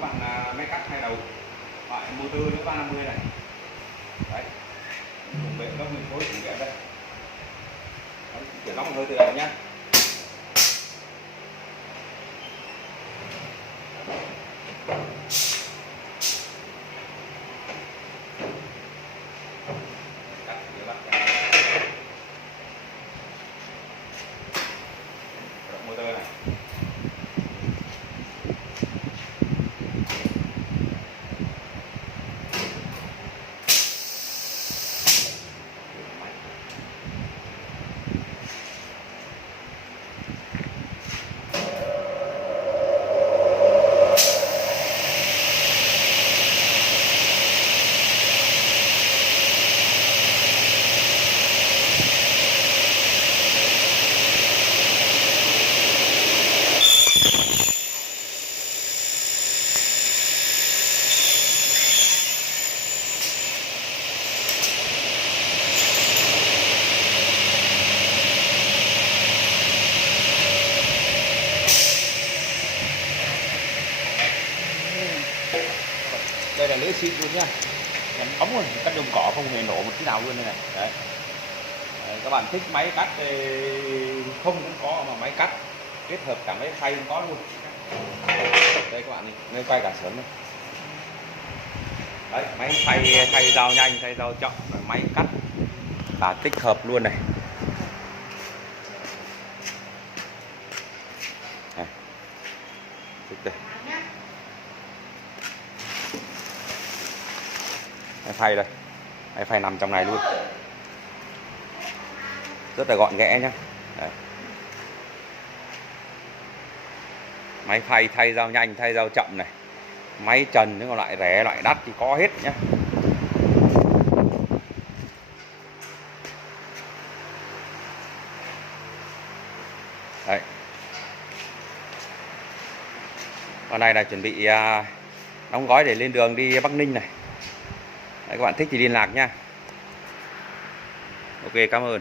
các bạn máy cắt hai đầu loại motor nữa 350 này. Đấy, cùng bệ góc nguyên khối cùng kẽm đây. Đấy, chuyển góc hơi từ này nhá. Motor này. Đây là lưỡi xịn luôn nha, em ống rồi, cắt nhôm cỏ không hề nổ một tí nào luôn đây này. Đấy. Đấy, các bạn thích máy cắt thì không cũng có, mà máy cắt kết hợp cả máy phay cũng có luôn. Đây các bạn đi, nơi quay cả sớm đây. Đấy, máy phay thay dao nhanh, thay dao chậm, máy cắt và tích hợp luôn này. Đây. Đây. Máy phay đây, máy phay nằm trong này luôn, rất là gọn ghẽ nhá. Đấy. Máy phay thay dao nhanh, thay dao chậm này, máy trần những loại rẻ loại đắt thì có hết nhá. Đấy. Con này là chuẩn bị đóng gói để lên đường đi Bắc Ninh này. Đấy, các bạn thích thì liên lạc nha. Ok, cảm ơn.